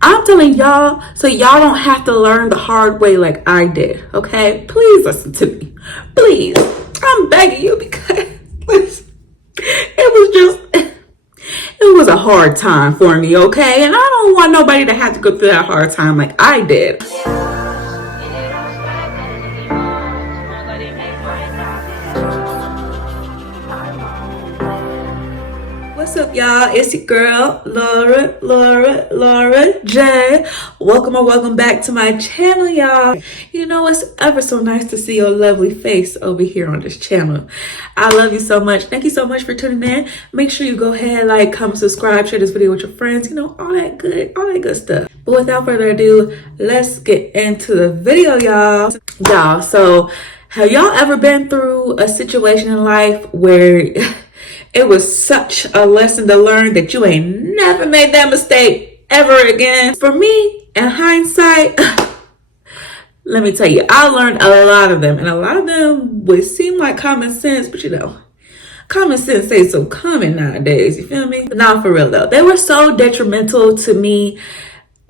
I'm telling y'all so y'all don't have to learn the hard way like I did, okay? Please listen to me. Please. I'm begging you because it was a hard time for me, okay? And I don't want nobody to have to go through that hard time like I did. What's up, y'all? It's your girl, Laura J. Welcome back to my channel, y'all. You know, it's ever so nice to see your lovely face over here on this channel. I love you so much. Thank you so much for tuning in. Make sure you go ahead, like, comment, subscribe, share this video with your friends. You know, all that good stuff. But without further ado, let's get into the video, y'all. So have y'all ever been through a situation in life where it was such a lesson to learn that you ain't never made that mistake ever again? For me, in hindsight, let me tell you, I learned a lot of them. And a lot of them would seem like common sense, but you know, common sense ain't so common nowadays, you feel me? But not for real though. They were so detrimental to me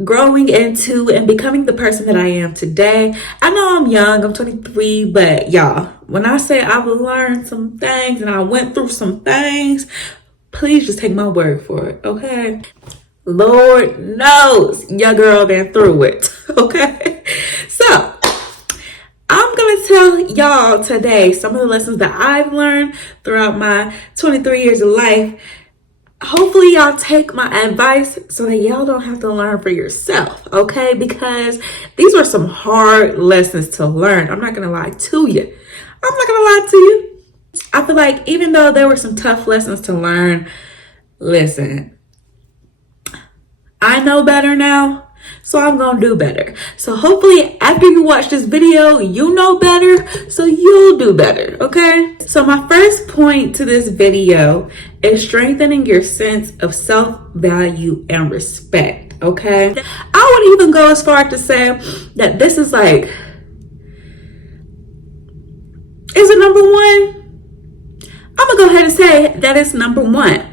growing into and becoming the person that I am today. I know I'm young, I'm 23, but y'all, when I say I've learned some things and I went through some things, please just take my word for it, okay? Lord knows your girl been through it, okay? So I'm gonna tell y'all today some of the lessons that I've learned throughout my 23 years of life. Hopefully y'all take my advice so that y'all don't have to learn for yourself, okay? Because these are some hard lessons to learn. I'm not gonna lie to you. I feel like even though there were some tough lessons to learn, listen, I know better now, so I'm gonna do better. So hopefully after you watch this video, you know better, so you'll do better, okay? So my first point to this video is strengthening your sense of self-value and respect, okay? I would even go as far to say that this is like, is it number one? I'm gonna go ahead and say that it's number one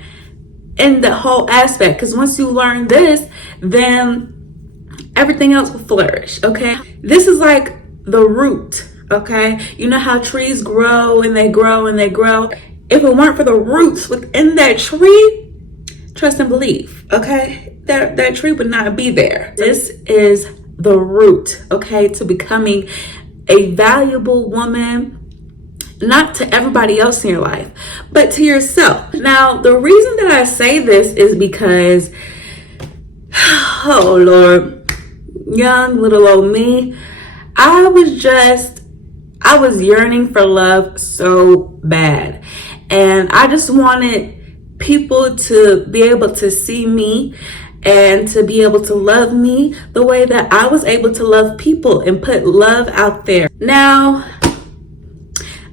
in the whole aspect, because once you learn this, then everything else will flourish, okay? This is like the root, okay? You know how trees grow and they grow and they grow? If it weren't for the roots within that tree, trust and believe, okay? That tree would not be there. This is the root, okay, to becoming a valuable woman, not to everybody else in your life, but to yourself. Now, the reason that I say this is because, oh Lord, young little old me, I was yearning for love so bad. And I just wanted people to be able to see me and to be able to love me the way that I was able to love people and put love out there. Now,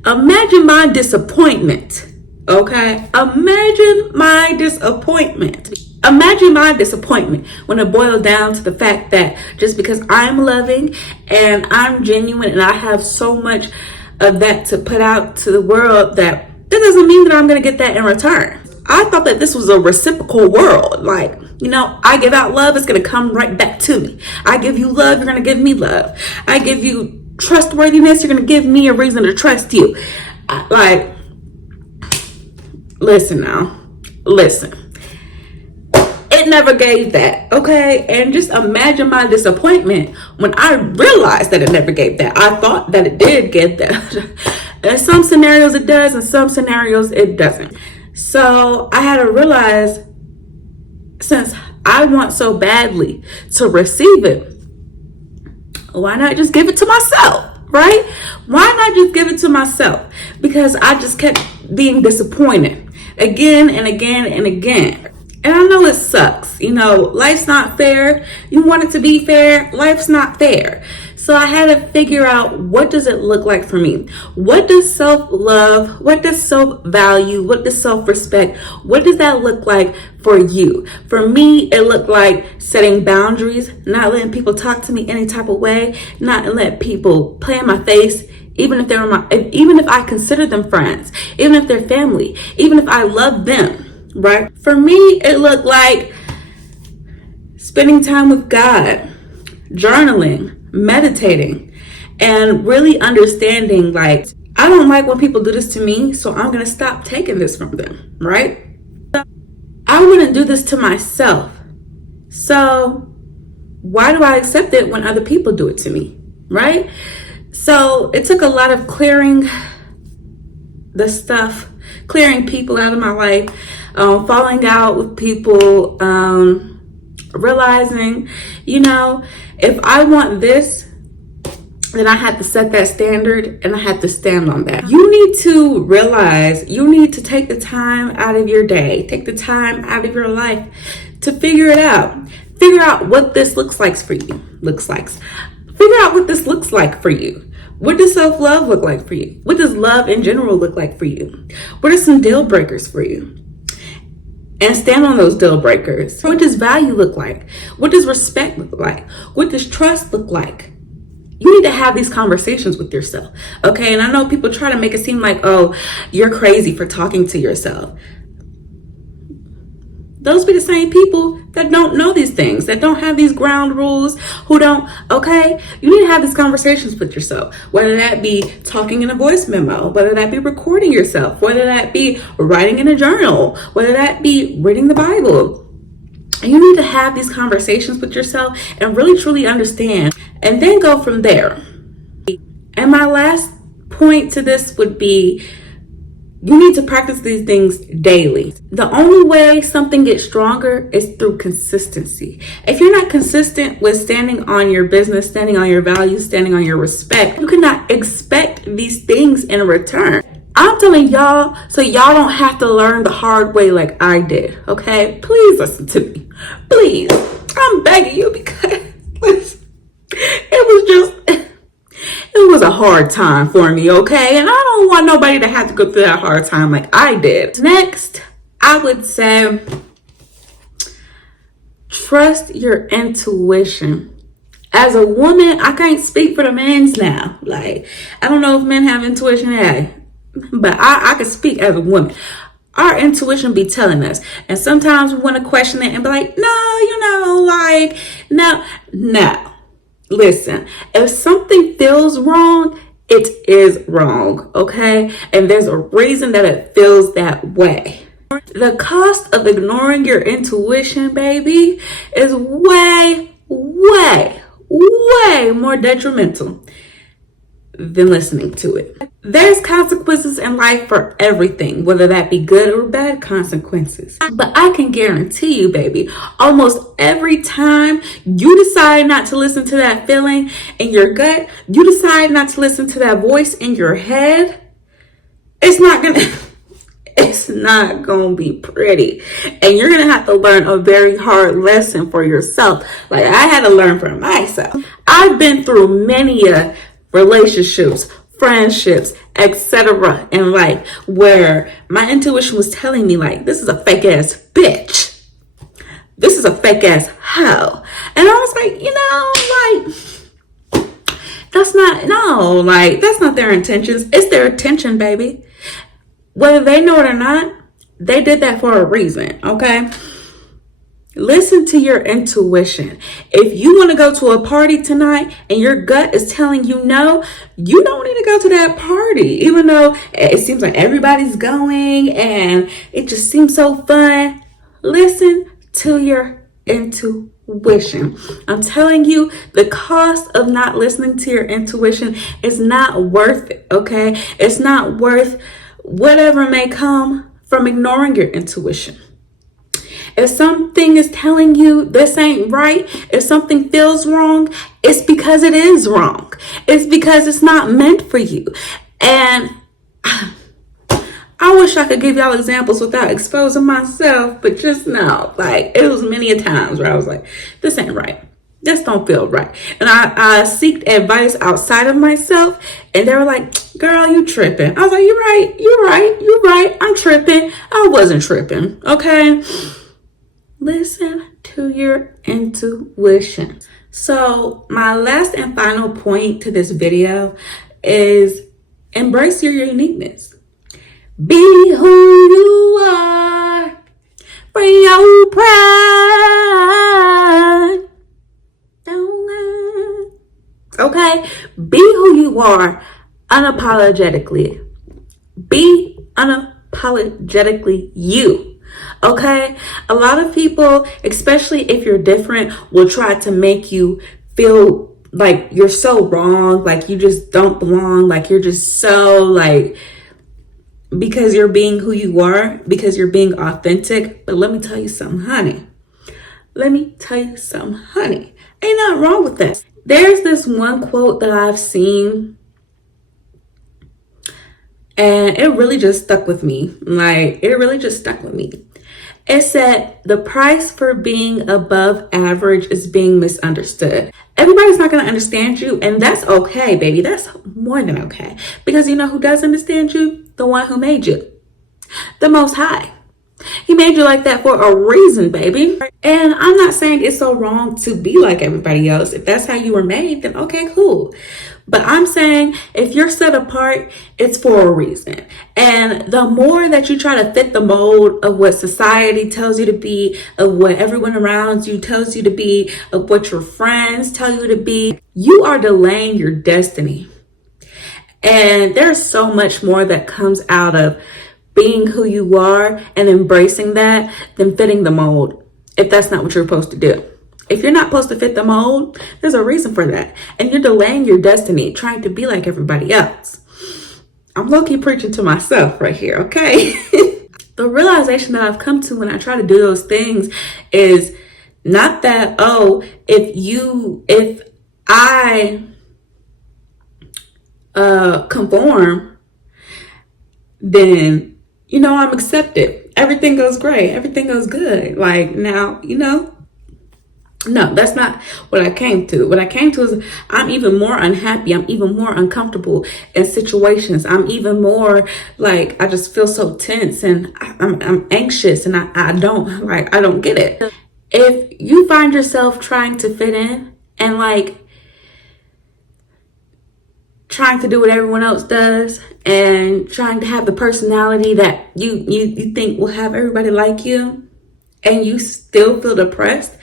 imagine my disappointment, okay? Imagine my disappointment. Imagine my disappointment when it boiled down to the fact that just because I'm loving and I'm genuine and I have so much of that to put out to the world, that doesn't mean that I'm going to get that in return. I thought that this was a reciprocal world. Like, you know, I give out love, it's going to come right back to me. I give you love, you're going to give me love. I give you trustworthiness, you're going to give me a reason to trust you. Like, listen. It never gave that, okay? And just imagine my disappointment when I realized that it never gave that. I thought that it did get that. In some scenarios it does, in some scenarios it doesn't. So I had to realize, since I want so badly to receive it, why not just give it to myself, right? Why not just give it to myself? Because I just kept being disappointed again and again and again. And I know it sucks. You know, life's not fair. You want it to be fair. Life's not fair. So I had to figure out, what does it look like for me? What does self-love, what does self-value, what does self-respect, what does that look like for you? For me, it looked like setting boundaries, not letting people talk to me any type of way, not letting people play in my face, even if I consider them friends, even if they're family, even if I love them, right? For me, it looked like spending time with God, journaling, meditating, and really understanding, like, I don't like when people do this to me, so I'm going to stop taking this from them, right? I wouldn't do this to myself. So why do I accept it when other people do it to me, right? So it took a lot of clearing the stuff, clearing people out of my life, falling out with people, realizing, if I want this, then I had to set that standard and I had to stand on that. You need to realize you need to take the time out of your day, take the time out of your life to figure it out. Figure out what this looks like for you. Figure out what this looks like for you. What does self-love look like for you? What does love in general look like for you? What are some deal breakers for you? And stand on those deal breakers. What does value look like? What does respect look like? What does trust look like? You need to have these conversations with yourself, okay? And I know people try to make it seem like, oh, you're crazy for talking to yourself. Those be the same people that don't know these things, that don't have these ground rules, who don't, okay? You need to have these conversations with yourself, whether that be talking in a voice memo, whether that be recording yourself, whether that be writing in a journal, whether that be reading the Bible. You need to have these conversations with yourself and really truly understand, and then go from there. And my last point to this would be, you need to practice these things daily. The only way something gets stronger is through consistency. If you're not consistent with standing on your business, standing on your values, standing on your respect, you cannot expect these things in return. I'm telling y'all, so y'all don't have to learn the hard way like I did, okay? Please listen to me. Please. I'm begging you, because it was a hard time for me, okay? And I don't want nobody to have to go through that hard time like I did. Next, I would say, trust your intuition. As a woman, I can't speak for the men's now. Like, I don't know if men have intuition, but I can speak as a woman. Our intuition be telling us. And sometimes we want to question it and be like, no. Listen, if something feels wrong, it is wrong, okay? And there's a reason that it feels that way. The cost of ignoring your intuition, baby, is way, way, way more detrimental than listening to it. There's consequences in life for everything, whether that be good or bad consequences. But I can guarantee you, baby, almost every time you decide not to listen to that feeling in your gut, you decide not to listen to that voice in your head, it's not gonna be pretty. And you're gonna have to learn a very hard lesson for yourself. Like I had to learn for myself. I've been through many relationships, friendships, etc. in life where my intuition was telling me like, this is a fake ass bitch. This is a fake ass hoe. And I was like, that's not their intentions. It's their attention, baby. Whether they know it or not, they did that for a reason, okay? Listen to your intuition. If you want to go to a party tonight and your gut is telling you no, you don't need to go to that party. Even though it seems like everybody's going and it just seems so fun. Listen to your intuition. I'm telling you, the cost of not listening to your intuition is not worth it, okay? It's not worth whatever may come from ignoring your intuition. If something is telling you this ain't right, if something feels wrong, it's because it is wrong. It's because it's not meant for you. And I wish I could give y'all examples without exposing myself, but just know, like, it was many a times where I was like, this ain't right. This don't feel right. And I seeked advice outside of myself, and they were like, girl, you tripping. I was like, you're right. I'm tripping. I wasn't tripping, okay? Listen to your intuition. So my last and final point to this video is embrace your uniqueness. Be who you are. for your pride. Don't lie. Okay? Be who you are unapologetically. Be unapologetically you. Okay? A lot of people, especially if you're different, will try to make you feel like you're so wrong, like you just don't belong, like you're just so like, because you're being who you are, because you're being authentic. But let me tell you something, honey. Ain't nothing wrong with that. There's this one quote that I've seen, and it really just stuck with me. It said, the price for being above average is being misunderstood. Everybody's not going to understand you, and that's okay, baby. That's more than okay. Because you know who does understand you? The one who made you. The Most High. He made you like that for a reason, baby. And I'm not saying it's so wrong to be like everybody else. If that's how you were made, then okay, cool. But I'm saying if you're set apart, it's for a reason. And the more that you try to fit the mold of what society tells you to be, of what everyone around you tells you to be, of what your friends tell you to be, you are delaying your destiny. And there's so much more that comes out of being who you are and embracing that than fitting the mold, if that's not what you're supposed to do. If you're not supposed to fit the mold, there's a reason for that. And you're delaying your destiny, trying to be like everybody else. I'm low-key preaching to myself right here, okay? The realization that I've come to when I try to do those things is not that, oh, if I conform, then I'm accepted. Everything goes great. Everything goes good. Like now, no, that's not what I came to. What I came to is I'm even more unhappy. I'm even more uncomfortable in situations. I'm even more like, I just feel so tense and I'm anxious and I don't get it. If you find yourself trying to fit in and like trying to do what everyone else does and trying to have the personality that you think will have everybody like you, and you still feel depressed,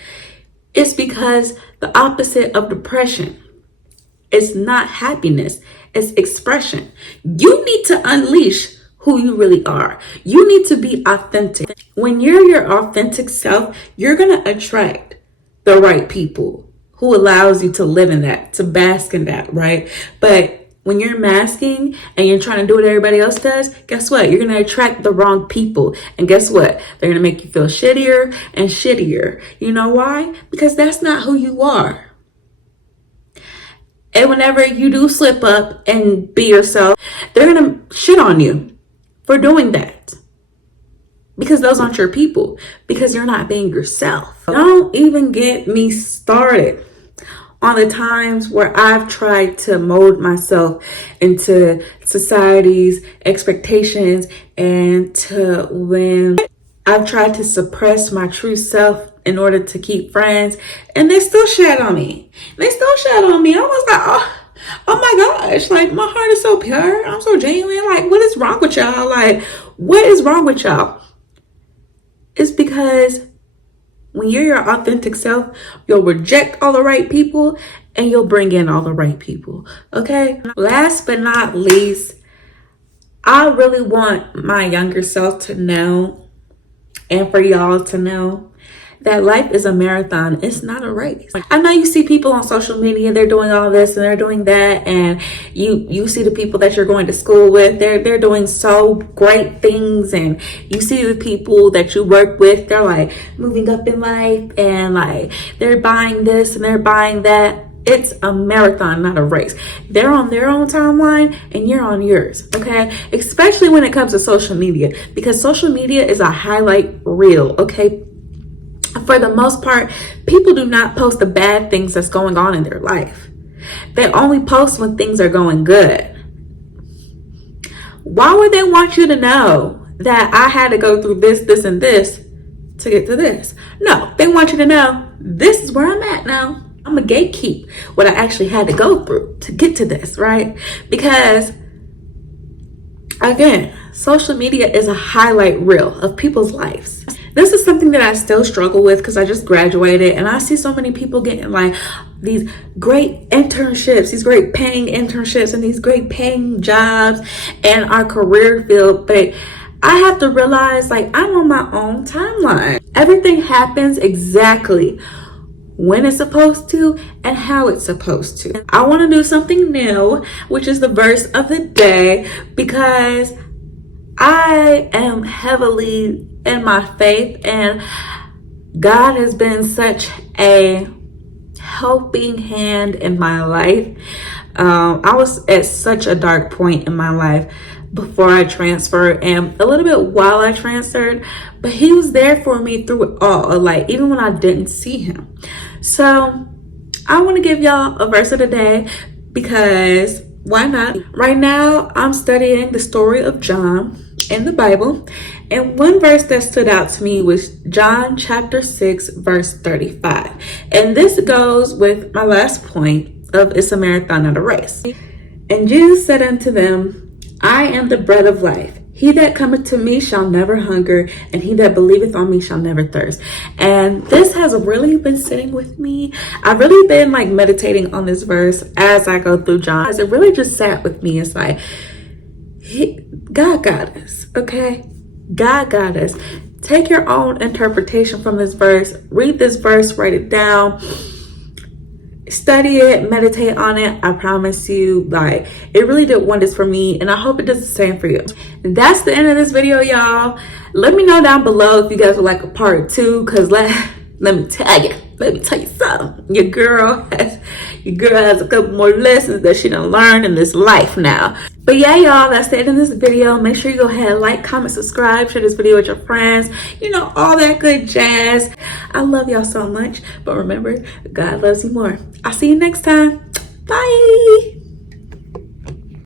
it's because the opposite of depression is not happiness, it's expression. You need to unleash who you really are. You need to be authentic. When you're your authentic self, you're going to attract the right people who allows you to live in that, to bask in that, right? But when you're masking and you're trying to do what everybody else does, guess what? You're going to attract the wrong people. And guess what? They're going to make you feel shittier and shittier. You know why? Because that's not who you are. And whenever you do slip up and be yourself, they're going to shit on you for doing that. Because those aren't your people. Because you're not being yourself. Don't even get me started on the times where I've tried to mold myself into society's expectations, and to when I've tried to suppress my true self in order to keep friends, and they still shat on me. I was like, oh my gosh, like my heart is so pure. I'm so genuine. Like, what is wrong with y'all? Like, what is wrong with y'all? It's because when you're your authentic self, you'll reject all the right people and you'll bring in all the right people. Okay? Last but not least, I really want my younger self to know, and for y'all to know, that life is a marathon. It's not a race. I know you see people on social media, they're doing all this and they're doing that, and you see the people that you're going to school with, they're doing so great things, and you see the people that you work with, they're like moving up in life, and like they're buying this and they're buying that. It's a marathon, not a race. They're on their own timeline and you're on yours, okay? Especially when it comes to social media, because social media is a highlight reel, okay? For the most part, people do not post the bad things that's going on in their life. They only post when things are going good. Why would they want you to know that I had to go through this, this, and this to get to this? No, they want you to know this is where I'm at now. I'm a gatekeep what I actually had to go through to get to this, right? Because again, social media is a highlight reel of people's lives. This is something that I still struggle with because I just graduated and I see so many people getting like these great internships, these great paying internships and these great paying jobs in our career field. But I have to realize, like, I'm on my own timeline. Everything happens exactly when it's supposed to and how it's supposed to. I want to do something new, which is the verse of the day, because I am heavily in my faith and God has been such a helping hand in my life. I was at such a dark point in my life before I transferred and a little bit while I transferred, but he was there for me through it all, like even when I didn't see him. So I want to give y'all a verse of the day because why not? Right now I'm studying the story of John in the Bible, and one verse that stood out to me was John chapter 6 verse 35, and this goes with my last point of it's a marathon, not a race. And Jesus said unto them, I am the bread of life. He that cometh to me shall never hunger, and he that believeth on me shall never thirst. And this has really been sitting with me. I've really been like meditating on this verse as I go through John. As it really just sat with me. It's like, God got us, okay? God got us. Take your own interpretation from this verse. Read this verse, write it down. Study it, meditate on it. I promise you, like, it really did wonders for me, and I hope it does the same for you. That's the end of this video, y'all. Let me know down below if you guys would like a part 2, because let me tell you something. Your girl has a couple more lessons that she done learned in this life now. But yeah, y'all, that's the end of this video. Make sure you go ahead and like, comment, subscribe, share this video with your friends, you know, all that good jazz. I love y'all so much, but remember, God loves you more. I'll see you next time.